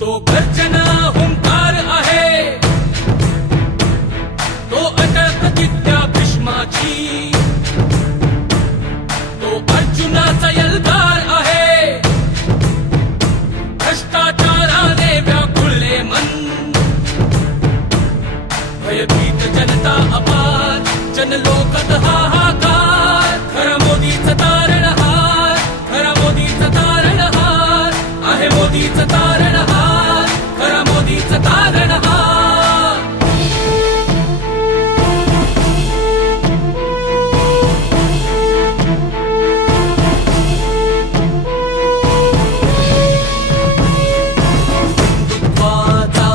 तो गर्जना हुंकार आहे, तो अटळ प्रतिज्ञा भीष्माची, तो अर्जुनाचा यलगार आहे, भ्रष्टाचाराने व्याकुळले मन, भयभीत जनता अपार, जनलोकात हाहाकार, खरा मोदीचा तारणहार, खरा मोदीचा तारणहार आहे, मोदीचा तारणहार, खरा मोदीचा तारणहार। हिंदुत्वाचा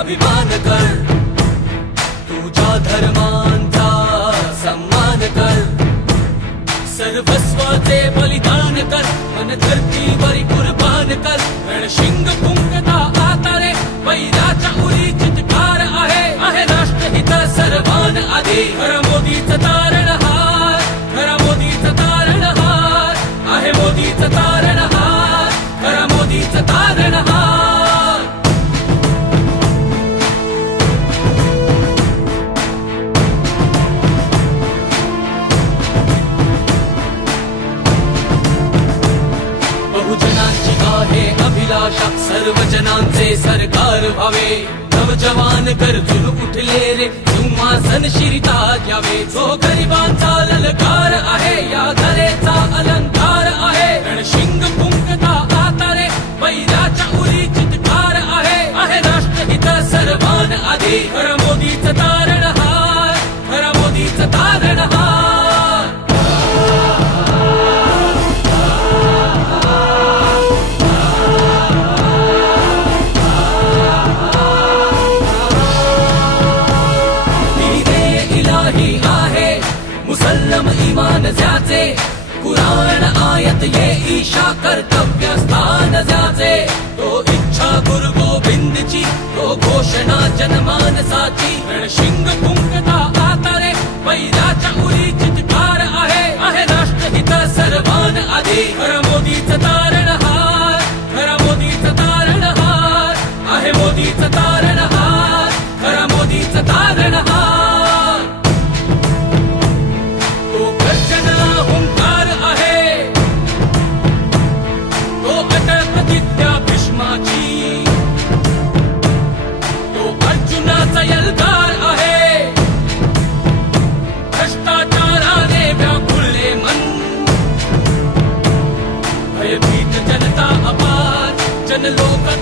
अभिमान कर, तुझ्या धर्मांचा सम्मान कर, सर्वस्वाचे बलिदान कर, मन धरतीवरी कुर्बान कर, रणशिंग फुंकता आता रे, वैराच्या उरी चित्कार आहे राष्ट्रहित सर्वान आधी, खरा मोदीचा तारणहार, खरा मोदीचा तारणहार आहे, मोदीचा तारणहार, खरा मोदीचा तारणहार। बहुजनांची आहे अभिलाषा, सर्व जनांचे सरकार व्हावे, नवजवान गरजून उठले रे, सिंहासन शिरीतात यावे, जो गरिबांचा ललकार आहे, या धरेचा अलंकार आहे, रणशिंग फुंकता आता रे, वैराच्या उरी चित्कार आहे राष्ट्रहित सर्वान आधी, खरा मोदीचा तारणहार, खरा मोदीचा तारणहार। मुसल्लम ईमान ज्याचे, कुराण आयत ये ईशा कर्तव्य स्थान ज्याचे, तो इच्छा गुरु गोविंदची, तो घोषणा जनमानसाची, रणशिंग फुंकता आता रे, वैराच्या उरी चित्कार आहे राष्ट्रहित सर्वान आधी, खरा मोदीचा तारणहार, खरा मोदीचा तारणहार आहे, मोदीचा तारणहार, खरा मोदीचा तारणहार। यलगार आहे, भ्रष्टाचाराने व्याकुळले मन, भयभीत जनता अपार, जनलोकात